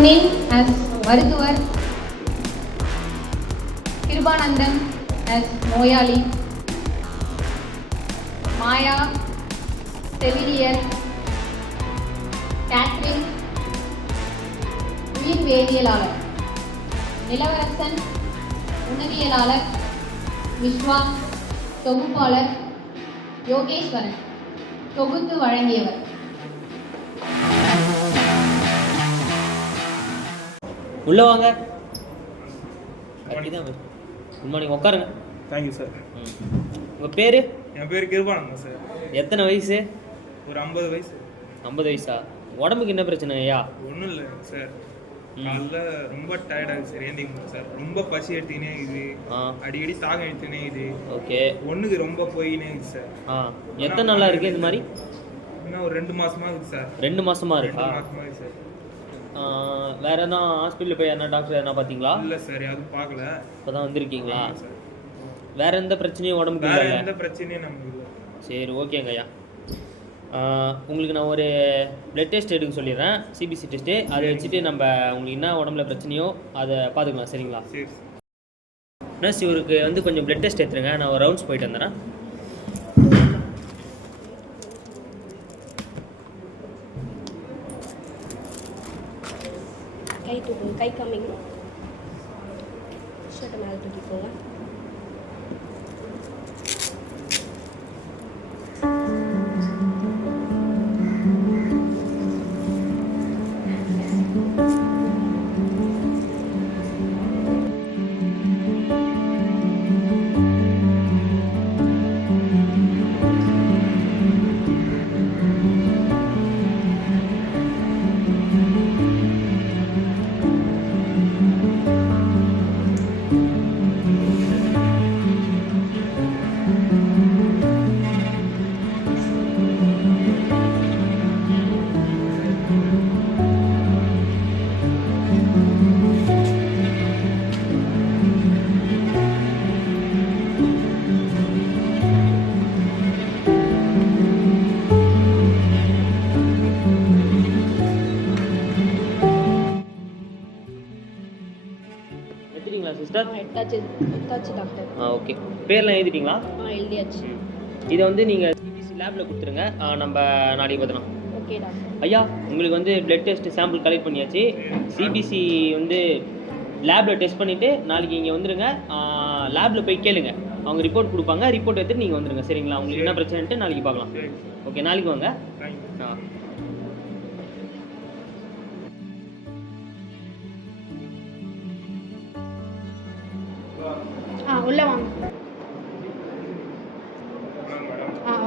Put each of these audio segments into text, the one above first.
Sunil as மருத்துவர், Kirubanandam as நோயாளி, மாயா செவிலியர், கேத்ரின் உயிர் வேதியியலாளர், நிலவரசன் உணவியலாளர், விஸ்வா தொகுப்பாளர், யோகேஸ்வரன் தொகுத்து வழங்கியவர். உள்ள வாங்க. குட் மார்னிங், உட்காருங்க. Thank you sir. உங்கள் பேர்? என் பேர் கிருபானந்தம் சார். எத்தனை வயசு? ஒரு 50 வயசு. 50 வயசா? உடம்புக்கு என்ன பிரச்சனை ஐயா? ஒன்றும் இல்லை சார், காலைல ரொம்ப டயர்டாகுது சார், ஏந்திக்க சார், ரொம்ப பசி எடுத்துக்கினே இது, அடிக்கடி தாகம் எடுத்துக்கினே இது. ஓகே. ஒன்றுக்கு ரொம்ப போயினே இருக்குது சார். எத்தனை நாளாக இருக்குது இந்த மாதிரி? இன்னும் ஒரு 2 மாசமா இருக்குது சார். 2 மாசமா இருக்கா? 2 மாசமா இருக்குது சார். வேற எதனா ஹாஸ்பிட்டலில் போய் என்ன டாக்டர் எதனா பார்த்தீங்களா? இல்லை சார், அதுவும் பார்க்கல. இப்போ தான் வந்திருக்கீங்களா? வேற எந்த பிரச்சனையும் உடம்புக்கு வேற இல்லை? எந்த பிரச்சனையும் நமக்கு இல்லை. சரி, ஓகேங்க ஐயா. உங்களுக்கு நான் ஒரு பிளட் டெஸ்ட் எடுக்க சொல்லிடுறேன், சிபிசி டெஸ்ட்டு. அதை வச்சுட்டு நம்ம உங்களுக்கு என்ன உடம்புல பிரச்சனையோ அதை பார்த்துக்கலாம், சரிங்களா? சரி. நர்ஸ், இவருக்கு வந்து கொஞ்சம் பிளட் டெஸ்ட் எடுத்துருங்க, நான் ஒரு ரவுண்ட்ஸ் போயிட்டு வந்துடுறேன். கை காமிங்க, ஷர்ட்டை மேலே தூக்கிக்கோங்க. எடுத்துட்டீங்களா சிஸ்டர்? எட்டாச்சு டாக்டர். ஓகே. பேர்லாம் எழுதிட்டீங்களா? எழுதியாச்சு. இதை வந்து நீங்கள் சிபிசி லேபில் கொடுத்துருங்க, நம்ம நாளைக்கு பார்த்துலாம். Okay doctor. ஐயா, உங்களுக்கு வந்து பிளட் டெஸ்ட் சாம்பிள் கலெக்ட் பண்ணியாச்சு. சிபிசி வந்து லேபில் டெஸ்ட் பண்ணிவிட்டு நாளைக்கு இங்கே வந்துடுங்க. லேபில் போய் கேளுங்க, அவங்க ரிப்போர்ட் கொடுப்பாங்க. ரிப்போர்ட் எடுத்துட்டு நீங்கள் வந்துடுங்க, சரிங்களா? உங்களுக்கு என்ன பிரச்சனைன்ட்டு நாளைக்கு பார்க்கலாம். ஓகே, நாளைக்கு வாங்க. உள்ள வாங்க.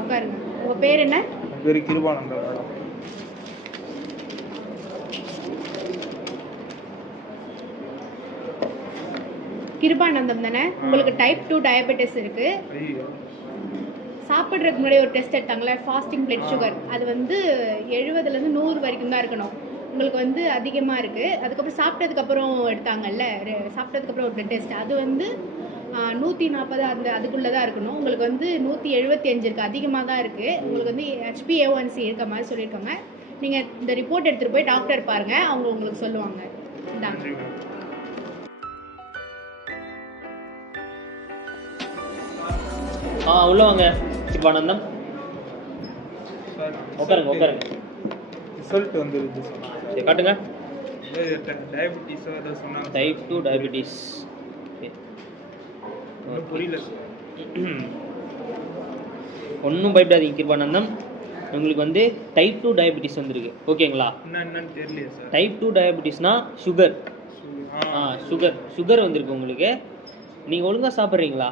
உட்காருங்க. உங்கள் பேர் என்ன? என் பேர் கிருபானந்தம் மேடம். கிருபானந்தம் தானே? உங்களுக்கு டைப் 2 டயபெட்டிஸ் இருக்கு. சாப்பிட்றதுக்கு முன்னாடி ஒரு டெஸ்ட் எடுத்தாங்களே, ஃபாஸ்டிங் பிளட் சுகர், அது வந்து 70லேருந்து 100 வரைக்கும் தான் இருக்கணும். உங்களுக்கு வந்து அதிகமாக இருக்குது. அதுக்கப்புறம் சாப்பிட்டதுக்கப்புறம் எடுத்தாங்கல்ல, சாப்பிட்டதுக்கப்புறம் ஒரு பிளட் டெஸ்ட், அது வந்து 140 அதுக்குள்ளே தான் இருக்கணும். உங்களுக்கு வந்து 175 இருக்குது, அதிகமாக தான் இருக்குது. உங்களுக்கு வந்து HbA1c இருக்க மாதிரி சொல்லியிருக்காங்க. நீங்கள் இந்த ரிப்போர்ட் எடுத்துகிட்டு போய் டாக்டர் பாருங்கள், அவங்க உங்களுக்கு சொல்லுவாங்க. இந்தாங்க. உள்ள வாங்க சிவானந்தம். உட்காருங்க. ரிசல்ட் வந்துருச்சு சார். சரி, காட்டுங்க. டயபெட்டிஸ் ஏதோ சொன்னாங்க. Type 2 diabetes. புரியல சார். ஒன்றும் பயப்படாதீங்க கிருபானந்தம், உங்களுக்கு வந்து டைப் 2 டயபெட்டிஸ் வந்துருக்கு, ஓகேங்களா? என்னன்னு தெரியல சார். டைப் 2 டயபெட்டிஸ்னா சுகர். சுகர் வந்திருக்கு உங்களுக்கு. நீங்கள் ஒழுங்காக சாப்பிட்றீங்களா?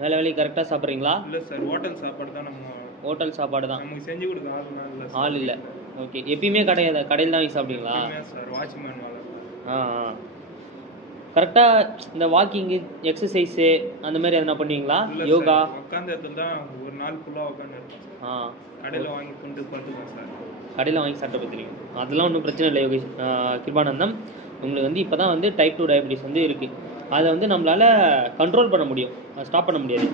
வேலை கரெக்டாக சாப்பிட்றீங்களா? இல்லை சார், ஹோட்டல் சாப்பாடு தான். ஹோட்டல் சாப்பாடு தான் நமக்கு செஞ்சு கொடுக்க ஆள் இல்லை. ஓகே. எப்பயுமே கடையில் தான் வாங்கி சாப்பிடுவீங்களா? சார், வாட்ச்மேன் வேலை. கரெக்டாக இந்த வாக்கிங்கு, எக்ஸசைஸு அந்த மாதிரி எதனா பண்ணுவீங்களா? யோகா? உட்காந்த இடத்துல தான் ஒரு நாள் ஃபுல்லாக உட்காந்துருக்கேன். கடையில் வாங்கி கொண்டு பார்த்துக்கோங்க சார். கடையில் வாங்கி சாப்பிட்டு பார்த்துருக்கீங்க, அதெல்லாம் ஒன்றும் பிரச்சனை இல்லை யோகேஷ். கிருபானந்தம், உங்களுக்கு வந்து இப்போ தான் வந்து டைப் 2 டயபெட்டிஸ் வந்து இருக்குது. அதை வந்து நம்மளால் கண்ட்ரோல் பண்ண முடியும், ஸ்டாப் பண்ண முடியாது.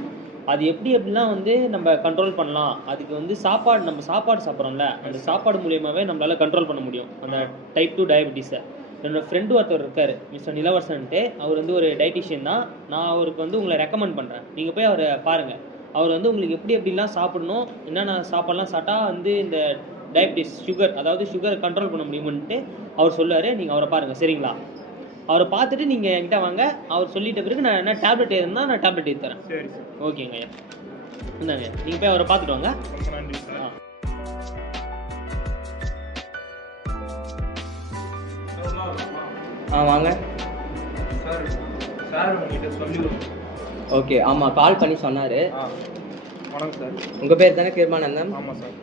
அது எப்படிலாம் வந்து நம்ம கண்ட்ரோல் பண்ணலாம், அதுக்கு வந்து நம்ம சாப்பாடு சாப்பிட்றோம்ல, அந்த சாப்பாடு மூலியமாகவே நம்மளால் கண்ட்ரோல் பண்ண முடியும் அந்த டைப் 2 டயபெட்டிஸை. என்னோடய ஃப்ரெண்டு ஒருத்தர் இருக்கார் மிஸ்டர் நிலவரசன்ட்டு. அவர் வந்து ஒரு டயட்டிஷியன் தான். நான் அவருக்கு வந்து உங்களை ரெக்கமெண்ட் பண்ணுறேன். நீங்கள் போய் அவரை பாருங்கள். அவர் வந்து உங்களுக்கு எப்படிலாம் சாப்பிடணும், என்னென்ன சாப்பாடெலாம் சாப்பிட்டா வந்து இந்த டயபிட்டிஸ் சுகர், அதாவது சுகரை கண்ட்ரோல் பண்ண முடியும்ன்ட்டு அவர் சொல்லுவார். நீங்கள் அவரை பாருங்கள், சரிங்களா? அவரை பார்த்துட்டு நீங்கள் என்கிட்ட வாங்க. அவர் சொல்லிட்ட பிறகு நான் என்ன டேப்லெட் இருந்தால் நான் டேப்லெட் எடுத்து தரேன். சரி சார். ஓகேங்க ஐயா, இந்தாங்க, நீங்கள் போய் அவரை பார்த்துட்டு வாங்க. ரொம்ப நன்றி சார். வாங்க சார் சார் உங்ககிட்ட சொல்லிடுவோம். ஓகே, ஆமாம், கால் பண்ணி சொன்னார். வணக்கம் சார். உங்கள் பேர் தானே கிருமானந்தம்? ஆமாம் சார்.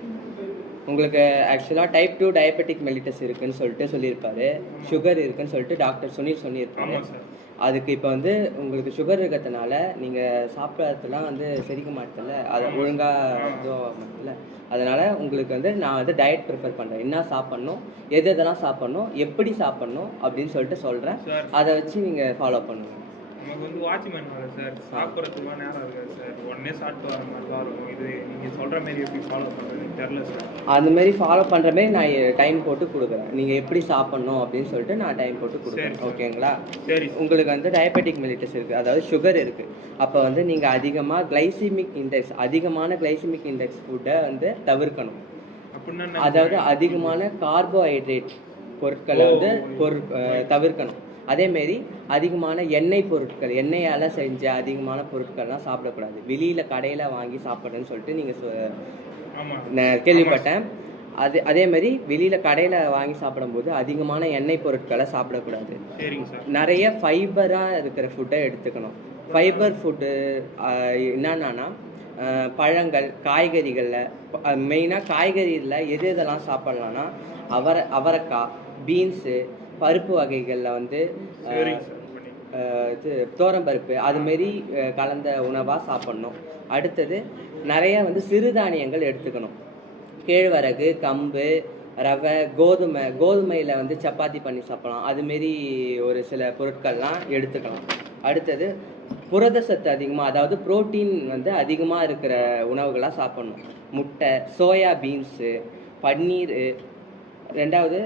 உங்களுக்கு ஆக்சுவலாக டைப் 2 டயபெட்டிக் மெலிட்டஸ் இருக்குன்னு சொல்லியிருப்பாரு. சுகர் இருக்குன்னு சொல்லிட்டு டாக்டர் சுனில் சொல்லியிருப்பாரு. ஆமாம் சார். அதுக்கு இப்போ வந்து உங்களுக்கு சுகர் இருக்கிறதுனால நீங்கள் சாப்பிட்றதுலாம் வந்து செரிக்க மாட்டதில்ல, அதை ஒழுங்காக இதுவும் மாட்டதில்ல. அதனால் உங்களுக்கு வந்து நான் வந்து டயட் ப்ரிஃபர் பண்ணுறேன். என்ன சாப்பிட்ணும், எதெல்லாம் சாப்பிட்ணும், எப்படி சாப்பிட்ணும் அப்படின்னு சொல்லிட்டு சொல்கிறேன். அதை வச்சு நீங்கள் ஃபாலோ பண்ணுங்கள். நமக்கு வந்து வாட்ச்மேன் வேலை சார், சாப்பிட்றதுக்குலாம் நேரம் இருக்காது சார். உடனே சாப்பிட்டு வர மாதிரி தான் இருக்கும். இது நீங்கள் சொல்கிற மாரி எப்படி ஃபாலோ பண்ணுறதுன்னு தெரில சார். அந்த மாதிரி ஃபாலோ பண்ணுற மாதிரி நான் டைம் போட்டு கொடுக்குறேன். நீங்கள் எப்படி சாப்பிட்ணும் அப்படின்னு சொல்லிட்டு நான் டைம் போட்டு கொடுக்குறேன். ஓகேங்களா? சரி. உங்களுக்கு வந்து டயபெட்டிக் மெலிட்டஸ் இருக்குது, அதாவது சுகர் இருக்குது. அப்போ வந்து நீங்கள் அதிகமான கிளைசிமிக் இண்டெக்ஸ் ஃபுட்டை வந்து தவிர்க்கணும். அப்படின்னா அதாவது அதிகமான கார்போஹைட்ரேட் பொருட்களை வந்து தவிர்க்கணும். அதேமாரி அதிகமான எண்ணெய் பொருட்கள், எண்ணெயால் செஞ்ச அதிகமான பொருட்கள்லாம் சாப்பிடக்கூடாது. வெளியில் கடையில் வாங்கி சாப்பிட்றேன்னு சொல்லிட்டு நீங்கள் கேள்விப்பட்டேன். அதேமாதிரி வெளியில் கடையில் வாங்கி சாப்பிடும்போது அதிகமான எண்ணெய் பொருட்களை சாப்பிடக்கூடாது. நிறைய ஃபைபராக இருக்கிற ஃபுட்டை எடுத்துக்கணும். ஃபைபர் ஃபுட்டு என்னென்னா பழங்கள், காய்கறிகளில் மெயினாக காய்கறியில் எதெல்லாம் சாப்பிட்லான்னா அவரைக்காய், பீன்ஸு, பருப்பு வகைகளில் வந்து இது தோரம்பருப்பு அதுமாரி கலந்த உணவாக சாப்பிட்ணும். அடுத்தது நிறைய வந்து சிறுதானியங்கள் எடுத்துக்கணும். கேழ்வரகு, கம்பு, ரவை, கோதுமையில் வந்து சப்பாத்தி பண்ணி சாப்பிடலாம். அதுமாரி ஒரு சில பொருட்கள்லாம் எடுத்துக்கலாம். அடுத்தது புரத சத்து அதிகமாக, அதாவது புரோட்டீன் வந்து அதிகமாக இருக்கிற உணவுகளாக சாப்பிட்ணும். முட்டை, சோயா பீன்ஸு, பன்னீர். ரெண்டாவது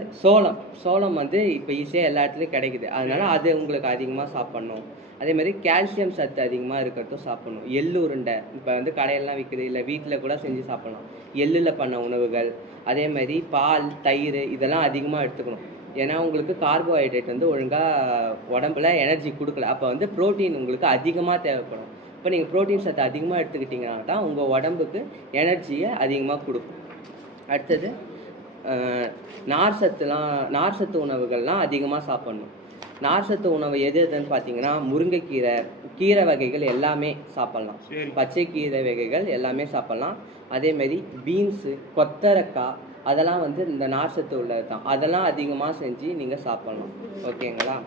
சோளம் வந்து இப்போ ஈஸியாக எல்லா இடத்துலையும் கிடைக்குது. அதனால அது உங்களுக்கு அதிகமாக சாப்பிட்ணும். அதேமாதிரி கால்சியம் சத்து அதிகமாக இருக்கிறதும் சாப்பிட்ணும். எள்ளு உருண்டை இப்போ வந்து கடையெல்லாம் விற்குது, இல்லை வீட்டில் கூட செஞ்சு சாப்பிட்லாம். எள்ளில் பண்ண உணவுகள், அதேமாதிரி பால், தயிர் இதெல்லாம் அதிகமாக எடுத்துக்கணும். ஏன்னா உங்களுக்கு கார்போஹைட்ரேட் வந்து ஒழுங்காக உடம்புல எனர்ஜி கொடுக்கல. அப்போ வந்து ப்ரோட்டீன் உங்களுக்கு அதிகமாக தேவைப்படும். இப்போ நீங்கள் ப்ரோட்டீன் சத்து அதிகமாக எடுத்துக்கிட்டிங்கன்னா தான் உங்கள் உடம்புக்கு எனர்ஜியை அதிகமாக கொடுக்கும். அடுத்தது நார் சத்து உணவுகள்லாம் அதிகமாக சாப்பிட்ணும். நார் சத்து உணவு எதுன்னு பார்த்தீங்கன்னா முருங்கைக்கீரை, கீரை வகைகள் எல்லாமே சாப்பிட்லாம். பச்சை கீரை வகைகள் எல்லாமே சாப்பிட்லாம். அதேமாரி பீன்ஸு, கொத்தரக்காய் அதெல்லாம் வந்து இந்த நார் சத்து உள்ளது தான். அதெல்லாம் அதிகமாக செஞ்சு நீங்கள் சாப்பிட்லாம். ஓகேங்களா?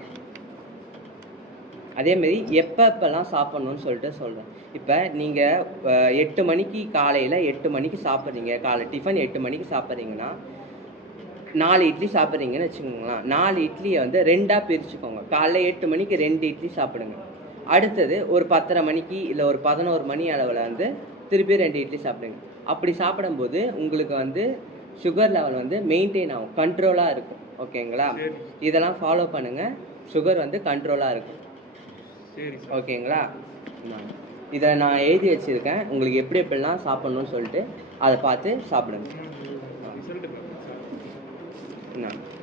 அதேமாரி எப்பெல்லாம் சாப்பிட்ணுன்னு சொல்லிட்டு சொல்கிறேன். இப்போ நீங்கள் 8 மணிக்கு காலையில் 8 மணிக்கு சாப்பிட்றீங்க, காலை டிஃபன் 8 மணிக்கு சாப்பிட்றீங்கன்னா 4 இட்லி சாப்பிட்றீங்கன்னு வச்சுக்கோங்களேன். 4 இட்லியை வந்து 2ஆக பிரிச்சுக்கோங்க. காலைல 8 மணிக்கு 2 இட்லி சாப்பிடுங்க. அடுத்தது ஒரு 10:30 மணிக்கு இல்லை ஒரு 11 மணி அளவில் வந்து திருப்பி 2 இட்லி சாப்பிடுங்க. அப்படி சாப்பிடும்போது உங்களுக்கு வந்து சுகர் லெவல் வந்து மெயின்டைன் ஆகும், கண்ட்ரோலாக இருக்கும். ஓகேங்களா? இதெல்லாம் ஃபாலோ பண்ணுங்கள், சுகர் வந்து கண்ட்ரோலாக இருக்கும். ஓகேங்களா? இதை நான் எழுதி வச்சுருக்கேன், உங்களுக்கு எப்படிலாம் சாப்பிட்ணுன்னு சொல்லிட்டு அதை பார்த்து சாப்பிடுங்க.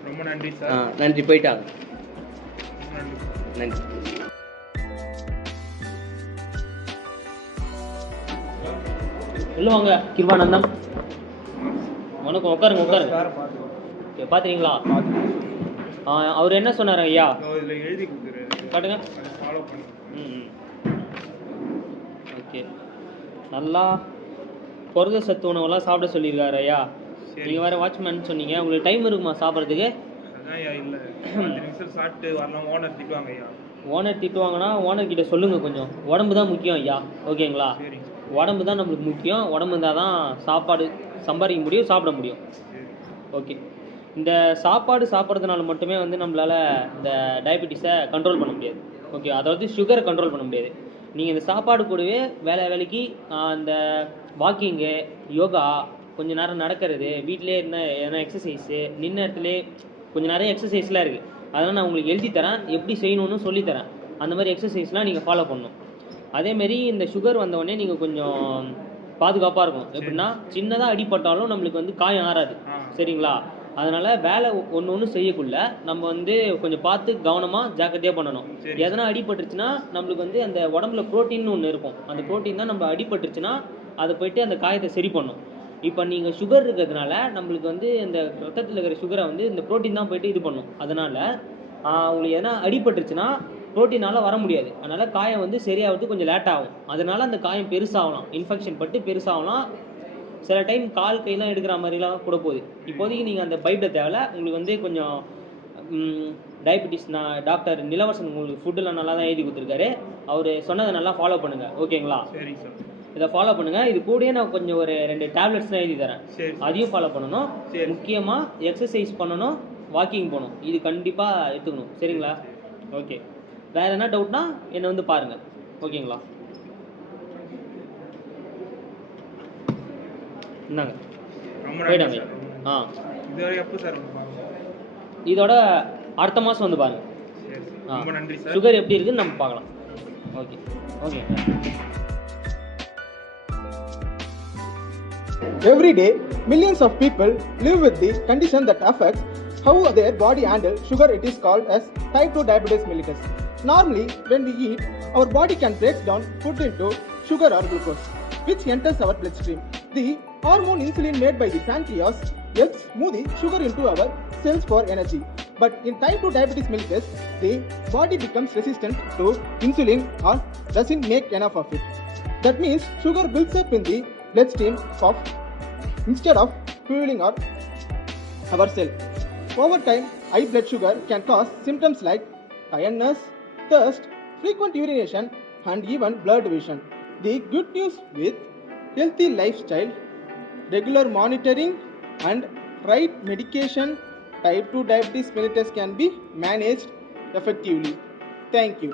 ரொம்ப நன்றி சார். நன்றி, போயிட்டாங்க. நன்றி. சொல்லுவாங்க கிருபானந்தம். வணக்கம், உட்காருங்க. பார்த்துறீங்களா? அவர் என்ன சொன்னார் ஐயா? எழுதி கொடுத்துரு, காட்டுங்க. ஃபாலோ பண்ணு. ஓகே, நல்லா புரத சத்து உணவெல்லாம் சாப்பிட சொல்லியிருக்காரு ஐயா. நீங்கள் வேறு வாட்ச்மேன் சொன்னீங்க, உங்களுக்கு டைம் இருக்குமா சாப்பிட்றதுக்கு? அதான் ஐயா, இல்லை 5 நிமிஷம் சாப்பிட்டு வரலாம். ஓனர் திட்டுவாங்க ஐயா. ஓனர் திட்டுவாங்கன்னா ஓனர்கிட்ட சொல்லுங்கள். கொஞ்சம் உடம்பு தான் முக்கியம் ஐயா. ஓகேங்களா? உடம்பு தான் நம்மளுக்கு முக்கியம். உடம்பு இருந்தால் தான் சாப்பாடு சம்பாதிக்க முடியும், சாப்பிட முடியும். ஓகே, இந்த சாப்பாடு சாப்பிட்றதுனால மட்டுமே வந்து நம்மளால் இந்த டயபெட்டிஸை கண்ட்ரோல் பண்ண முடியாது. ஓகே, அதாவது சுகரை கண்ட்ரோல் பண்ண முடியாது. நீங்கள் இந்த சாப்பாடு கூடவே வேலைக்கு இந்த வாக்கிங்கு, யோகா, கொஞ்சம் நேரம் நடக்கிறது, வீட்டிலே இருந்தால் எதனா எக்ஸசைஸு, நின்ன இடத்துல கொஞ்சம் நிறைய எக்ஸசைஸ்லாம் இருக்குது. அதனால் நான் உங்களுக்கு எழுதி தரேன், எப்படி செய்யணும்னு சொல்லித்தரேன். அந்த மாதிரி எக்ஸசைஸ்லாம் நீங்கள் ஃபாலோ பண்ணணும். அதேமாரி இந்த சுகர் வந்தவொடனே நீங்கள் கொஞ்சம் பாதுகாப்பாக இருக்கும். எப்படின்னா சின்னதாக அடிப்பட்டாலும் நம்மளுக்கு வந்து காயம் ஆறாது, சரிங்களா? அதனால் வேலை ஒன்று செய்யக்குள்ள நம்ம வந்து கொஞ்சம் பார்த்து கவனமாக ஜாக்கிரதையாக பண்ணணும். எதனா அடிபட்டுருச்சுன்னா நம்மளுக்கு வந்து அந்த உடம்புல ப்ரோட்டீன் ஒன்று இருக்கும். அந்த ப்ரோட்டீன் தான் நம்ம அடிபட்டுருச்சுன்னா அதை போயிட்டு அந்த காயத்தை சரி பண்ணும். இப்போ நீங்கள் சுகர் இருக்கிறதுனால நம்மளுக்கு வந்து இந்த ரத்தத்தில் இருக்கிற சுகரை வந்து இந்த ப்ரோட்டீன் தான் போயிட்டு இது பண்ணும். அதனால் உங்களுக்கு எதனா அடிபட்டுருச்சுன்னா ப்ரோட்டீனால் வர முடியாது. அதனால் காயம் வந்து சரியாகிறது கொஞ்சம் லேட் ஆகும். அதனால் அந்த காயம் பெருசாகலாம், இன்ஃபெக்ஷன் பட்டு பெருசாகலாம். சில டைம் கால் கையெல்லாம் எடுக்கிற மாதிரிலாம் கூட போகுது. இப்போதைக்கு நீங்கள் அந்த பயப்பட தேவையில்ல. உங்களுக்கு வந்து கொஞ்சம் டயபெட்டிஸ் டாக்டர் நிலவரசன் உங்களுக்கு ஃபுட்டெல்லாம் நல்லா தான் எழுதி கொடுத்துருக்காரு. அவர் சொன்னதை நல்லா ஃபாலோ பண்ணுங்கள், ஓகேங்களா? சரி சார். இதை ஃபாலோ பண்ணுங்கள். இது கூடயே நான் கொஞ்சம் ஒரு 2 டேப்லெட்ஸ் தான் எழுதி தரேன், அதையும் ஃபாலோ பண்ணணும். முக்கியமாக எக்ஸசைஸ் பண்ணணும், வாக்கிங் போகணும். இது கண்டிப்பாக எடுத்துக்கணும், சரிங்களா? ஓகே. வேறு என்ன டவுட்னா என்னை வந்து பாருங்கள், ஓகேங்களா? இந்தாங்க போயிட்டாங்க. இதுவரை எப்போ சார்? இதோட அடுத்த மாதம் வந்து பாருங்கள். ரொம்ப நன்றி சார். சுகர் எப்படி இருக்குன்னு நம்ம பார்க்கலாம். Okay okay. Every day, millions of people live with the condition that affects how their body handles sugar. It is called as type 2 diabetes mellitus. Normally, when we eat, our body can break down food into sugar or glucose, which enters our bloodstream. The hormone insulin made by the pancreas helps move the sugar into our cells for energy. But in type 2 diabetes mellitus, the body becomes resistant to insulin or doesn't make enough of it. That means sugar builds up in the bloodstream instead of fueling our cell. Over time, high blood sugar can cause symptoms like tiredness, thirst, frequent urination, and even blurred vision. The good news with healthy lifestyle, regular monitoring, and right medication, type 2 diabetes mellitus can be managed effectively. Thank you.